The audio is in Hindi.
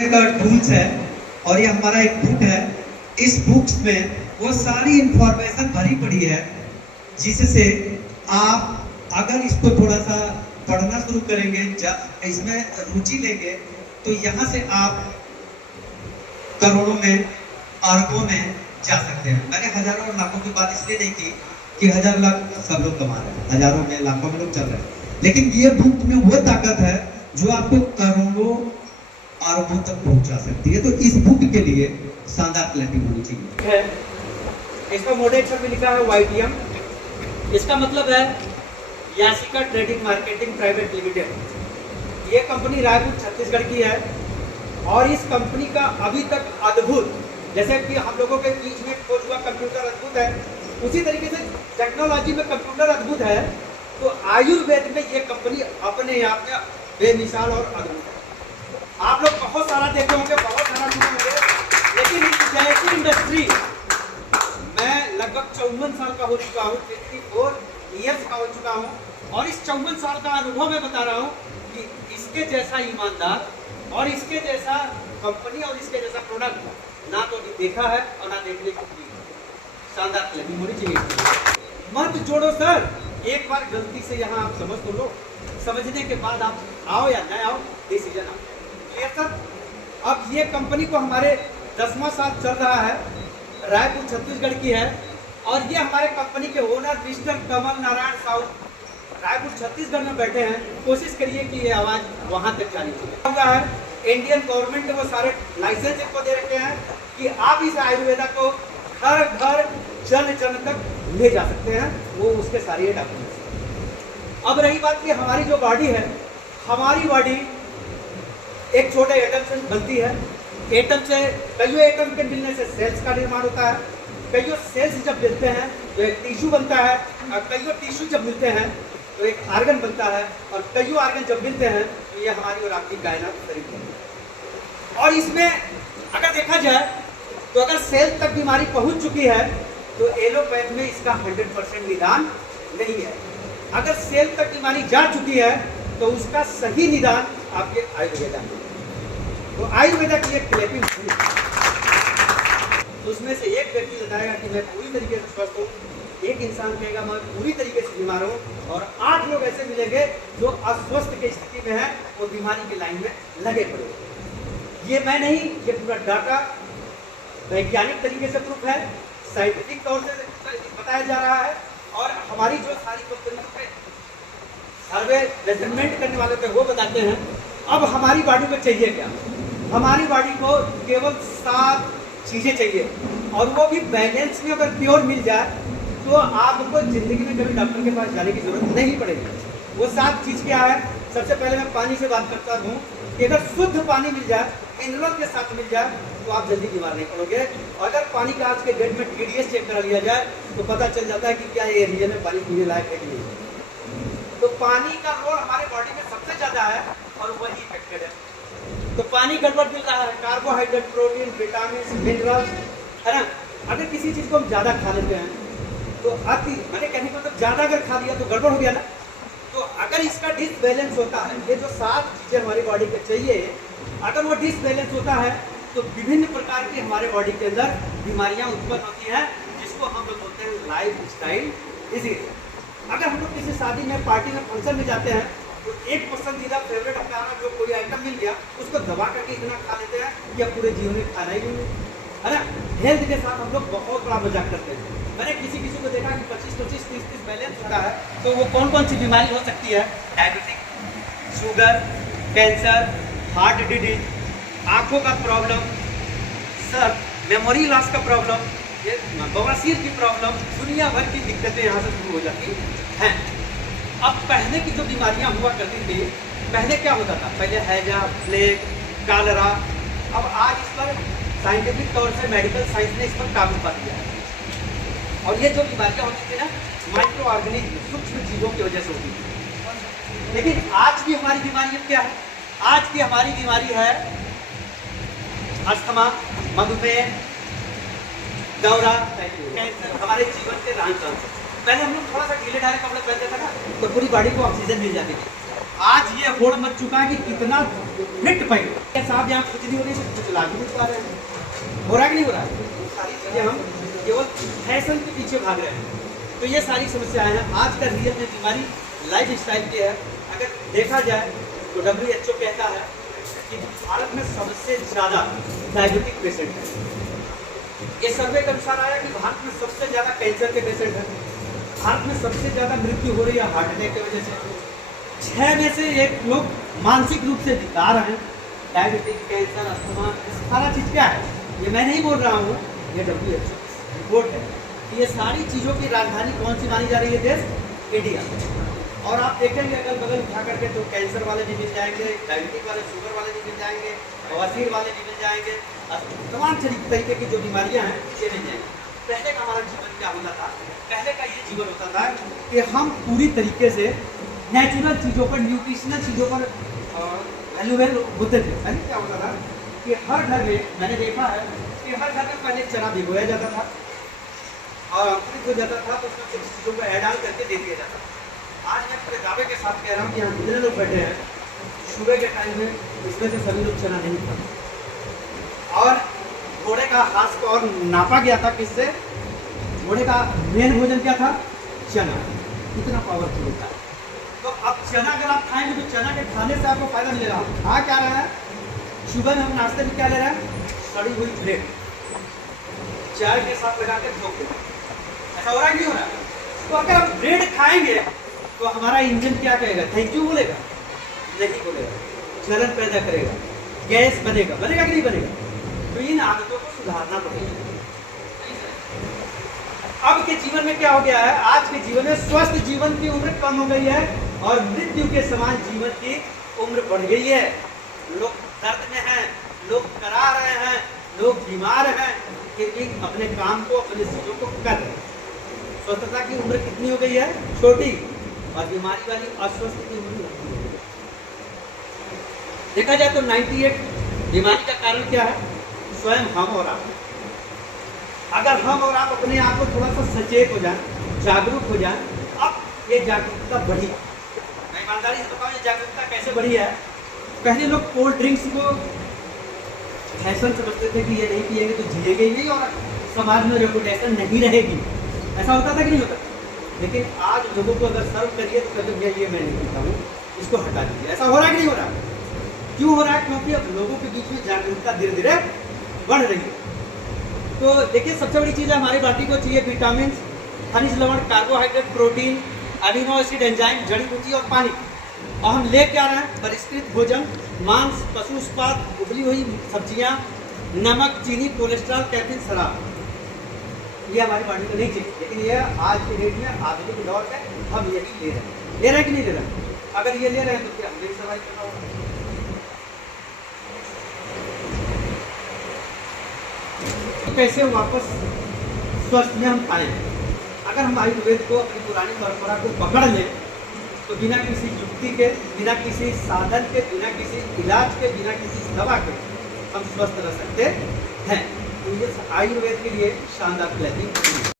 का टूल्स है और ये हमारा एक बुक है। इस बुक्स में वो सारी इंफॉर्मेशन भरी पड़ी है जिससे आप अगर इसको थोड़ा सा पढ़ना शुरू करेंगे, इसमें रुचि लेंगे, तो यहाँ से आप करोड़ों में, अरबों में जा सकते हैं। मैंने हजारों और लाखों की बात इसलिए नहीं की कि हजार लाख सब लोग कमा रहे हैं, हजारों में लाखों में लोग चल रहे हैं, लेकिन ये बुक में वो ताकत है जो आपको करोड़ों अरबों तक पहुंचा सकती है। तो इस बुक के लिए शानदार क्लैरिटी होनी चाहिए। इसका मोडल अक्षर में लिखा है YTM। इसका मतलब है Yashika trading marketing private limited. ये कंपनी रायपुर छत्तीसगढ़ की है और इस कंपनी का अभी तक अद्भुत, जैसे कि हम लोगों के बीच में खोज हुआ कंप्यूटर अद्भुत है, उसी तरीके से टेक्नोलॉजी में कंप्यूटर अद्भुत है, तो आयुर्वेद में ये कंपनी अपने आप में बेमिसाल और अद्भुत है। आप लोग बहुत सारा देखे होंगे, बहुत सारा सुने होंगे, लेकिन इस जैसी इंडस्ट्री मैं लगभग 54 साल का हो चुका हूँ, 54 ईयर्स का हो चुका हूँ, और इस 54 साल का अनुभव मैं बता रहा हूँ कि इसके जैसा ईमानदार और इसके जैसा कंपनी और इसके जैसा प्रोडक्ट ना तो देखा है और ना देखने को मिली। शानदार क्लैरिटी होनी चाहिए। मत जोड़ो सर, एक बार गलती से यहाँ आप समझ तो लो, समझने के बाद आप आओ या न आओ, डिसीजन आओ। Clear sir? अब ये कंपनी को हमारे 10वां साल चल रहा है, रायपुर छत्तीसगढ़ की है, और ये हमारे कंपनी के ओनर मिस्टर कमल नारायण साहू रायपुर छत्तीसगढ़ में बैठे हैं। कोशिश करिए कि ये आवाज़ वहाँ तक जानी चाहिए। इंडियन गवर्नमेंट ने वो सारे लाइसेंस इनको दे रखे हैं कि आप इस आयुर्वेदा को घर घर जन जन तक ले जा सकते हैं, वो उसके सारे डॉक्यूमेंट्स। अब रही बात कि हमारी जो बॉडी है, हमारी बॉडी एक छोटे एटम से बनती है। एटम से कईयों एटम के मिलने से सेल्स का निर्माण होता है, कईयों सेल्स जब मिलते हैं तो एक टिश्यू बनता है, और कईयों टिश्यू जब मिलते हैं तो एक आर्गन बनता है, और कईयों आर्गन जब मिलते हैं तो ये हमारी और आपकी कायनात शरीर है। और इसमें अगर देखा जाए तो अगर सेल तक बीमारी पहुंच चुकी है तो एलोपैथ में इसका 100% निदान नहीं है। अगर सेल तक बीमारी जा चुकी है तो उसका सही निदान आपके आयुर्वेदा में। तो आयुर्वेदा की एक क्लैपिंग हुई, उसमें से एक व्यक्ति बताएगा कि मैं पूरी तरीके से स्वस्थ हूँ, एक इंसान कहेगा मैं पूरी तरीके से बीमार हूँ, और 8 लोग ऐसे मिलेंगे जो अस्वस्थ की स्थिति में है, वो बीमारी की लाइन में लगे पड़े। ये मैं नहीं, ये पूरा डाटा वैज्ञानिक तरीके से प्रूफ है, साइंटिफिक तौर से बताया जा रहा है, और हमारी जो सारी कंपनियों पे सर्वे मेजरमेंट करने वाले थे वो बताते हैं। अब हमारी बॉडी को चाहिए क्या? हमारी बॉडी को केवल 7 चीज़ें चाहिए, और वो भी बैलेंस में अगर प्योर मिल जाए तो आपको ज़िंदगी में कभी डॉक्टर के पास जाने की जरूरत नहीं पड़ेगी। वो 7 चीज़ क्या है? सबसे पहले मैं पानी से बात करता हूँ कि अगर शुद्ध पानी मिल जाए, मिनरल के साथ मिल जाए, तो आप जल्दी बीमार नहीं पड़ोगे। अगर पानी का आज के डेट में TDS चेक करा लिया जाए तो पता चल जाता है कि क्या ये रीजन में पानी पीने लायक है कि नहीं। तो पानी का रोल हमारे बॉडी में सबसे ज़्यादा है और वही इफेक्टेड है। तो पानी गड़बड़ मिल रहा है, कार्बोहाइड्रेट, प्रोटीन, विटामिन, मिनरल, है ना। अगर किसी चीज़ को हम ज़्यादा खा लेते हैं तो अति, मैंने कहने का मतलब ज़्यादा अगर खा लिया तो गड़बड़ हो गया ना। तो अगर इसका डिसबैलेंस होता है, ये जो 7 चीज़ें हमारी बॉडी के चाहिए, अगर वो डिसबैलेंस होता है तो विभिन्न प्रकार की हमारे बॉडी के अंदर बीमारियां उत्पन्न होती हैं, जिसको हम लोग बोलते हैं लाइफ स्टाइल डिजीज। अगर हम लोग किसी शादी में, पार्टी में, फंक्शन में जाते हैं तो एक पसंदीदा फेवरेट अपना जो कोई आइटम मिल गया उसको दबा करके इतना खा लेते हैं कि अब पूरे जीवन में खाना ही नहीं है ना। हेल्थ के साथ हम लोग बहुत बड़ा मजाक करते हैं। मैंने किसी को देखा कि 25-25, 30-30 बैलेंस होता है, तो वो कौन कौन सी बीमारी हो सकती है? Diabetic, sugar, cancer, heart disease, आंखों का प्रॉब्लम, सर मेमोरी लॉस का प्रॉब्लम, ये बवासीर की प्रॉब्लम, दुनिया भर की दिक्कतें यहाँ से शुरू हो जाती हैं। अब पहले की जो बीमारियाँ हुआ करती थी, पहले क्या होता था? पहले हैजा, प्लेग, कालरा। अब आज इस पर साइंटिफिक तौर से मेडिकल साइंस ने इस पर काबू पा लिया है, और ये जो बीमारियाँ होती थी ना, माइक्रो ऑर्गेनिज्म, सूक्ष्म चीज़ों की वजह से होती थी। लेकिन आज की हमारी बीमारी क्या है? आज की हमारी बीमारी है अस्थमा, मधुमेह, दौरा, कैंसर, हमारे जीवन के रहन सहन से। पहले हम लोग थोड़ा सा ढीले ढाले कपड़े पहनते थे ना, तो पूरी बॉडी को ऑक्सीजन मिल जाती थी। आज ये होड़ मच चुका है कि कितना फिट पहले साहब यहाँ कुछ नहीं हो रही है, कुछ ला भी नहीं पा रहे हैं। हो रहा है कि नहीं हो रहा है? ये सारी चीजें हम केवल फैशन के पीछे भाग रहे हैं। तो ये सारी समस्याएं हैं। आज का रियल में बीमारी लाइफ स्टाइल की है। अगर देखा जाए तो WHO कहता है कि भारत में सबसे ज़्यादा डायबिटिक पेशेंट है। ये सर्वे के अनुसार आया कि भारत में सबसे ज़्यादा कैंसर के पेशेंट हैं। भारत में सबसे ज़्यादा मृत्यु हो रही है हार्ट अटैक की वजह से। 6 में से 1 लोग मानसिक रूप से बीमार हैं। डायबिटिक, कैंसर, अस्थमा, सारा चीज़ क्या है? ये मैं नहीं बोल रहा हूँ, ये WHO रिपोर्ट है कि ये सारी चीज़ों की राजधानी कौन सी मानी जा रही है देश? इंडिया। और आप देखेंगे अगल बगल उठा करके तो कैंसर वाले भी मिल जाएंगे, डायबिटिक वाले, शुगर वाले भी मिल जाएंगे, बवासीर वाले भी मिल जाएंगे, तमाम तरीके की जो बीमारियां हैं ये मिल जाएंगी। पहले का हमारा जीवन क्या होता था? पहले का ये जीवन होता था कि हम पूरी तरीके से नेचुरल चीज़ों पर, न्यूट्रिशनल चीज़ों पर वैल्यूएबल होते थे। पहले क्या होता था कि हर घर में, मैंने देखा है कि हर घर में पहले चना भिगोया जाता था और अंकुरित हो जाता था, तो उसमें कुछ चीज़ों को ऐड ऑन करके दे दिया जाता था। आज मैं पूरे दावे के साथ कह रहा हूँ कि यहाँ जितने लोग बैठे हैं, सुबह के टाइम में इसमें से सभी लोग चना नहीं खाते। और घोड़े का खास तौर नापा गया था किससे? घोड़े का मेन भोजन क्या था? चना। इतना पावरफुल होता है। तो अब चना अगर आप खाएंगे तो चना के खाने से आपको फायदा मिलेगा। खा क्या रहा है? सुबह में हम नाश्ते में क्या ले रहे हैं? सड़ी हुई ब्रेड चाय के साथ लगा के ठोक देते। ऐसा हो रहा है कि नहीं हो रहा है? तो अगर हम ब्रेड खाएंगे तो हमारा इंजन क्या कहेगा? थैंक यू बोलेगा? नहीं बोलेगा, जलन पैदा करेगा, गैस बनेगा। बनेगा कि नहीं बनेगा? तो इन आदतों को सुधारना पड़ेगा। अब के जीवन में क्या हो गया है? आज के जीवन में स्वस्थ जीवन की उम्र कम हो गई है और मृत्यु के समान जीवन की उम्र बढ़ गई है। लोग दर्द में हैं, लोग करा रहे हैं, लोग बीमार हैं, क्योंकि अपने काम को, अपनी चीजों को कर रहे हैं। स्वस्थता की उम्र कितनी हो गई है? छोटी। और बीमारी वाली अस्वस्थ की उम्र लंबी हो गई है। देखा जाए तो 98 बीमारी का कारण क्या है? स्वयं हम और आप। अगर हम और आप अपने आप को थोड़ा सा सचेत हो जाए, जागरूक हो जाए, अब ये जागरूकता बढ़ी। मैं ईमानदारी से बताऊं, ये जागरूकता कैसे बढ़ी है? पहले लोग कोल्ड ड्रिंक्स को फैशन समझते थे कि ये नहीं पिएंगे तो जिएंगे ही नहीं और समाज में रेपुटेशन नहीं रहेगी। ऐसा होता था कि नहीं होता? लेकिन आज लोगों को अगर सर्व करिए तो कहते भैया ये मैं नहीं पीता हूँ, इसको हटा दीजिए। ऐसा हो रहा है कि नहीं हो रहा? क्यों हो रहा है? क्योंकि अब लोगों के बीच में जागरूकता धीरे धीरे बढ़ रही है। तो देखिए, सबसे बड़ी चीज़ है हमारी बॉडी को चाहिए विटामिन, खनिज लवण, carbohydrate, protein, amino acid, enzyme, जड़ी बूटी और पानी। और हम ले क्या रहे हैं? परिष्कृत भोजन, मांस, पशु उत्पाद, उबली हुई सब्जियां, नमक, चीनी, कोलेस्ट्रॉल, कैफीन, शराब। ये हमारी बॉडी को नहीं चाहिए, लेकिन ये आज के डेट में, आधुनिक दौर में हम यही ले रहे हैं। ले रहे हैं कि नहीं ले रहे हैं? अगर ये ले रहे हैं तो फिर हमें सर्वाइव करना होगा। कैसे वापस स्वस्थ में हम आए? अगर हम आयुर्वेद को, अपनी पुरानी परंपरा को पकड़ लें तो बिना किसी युक्ति के, बिना किसी साधन के, बिना किसी इलाज के, बिना किसी दवा के हम स्वस्थ रह सकते हैं। तो ये आयुर्वेद के लिए शानदार प्लानिंग।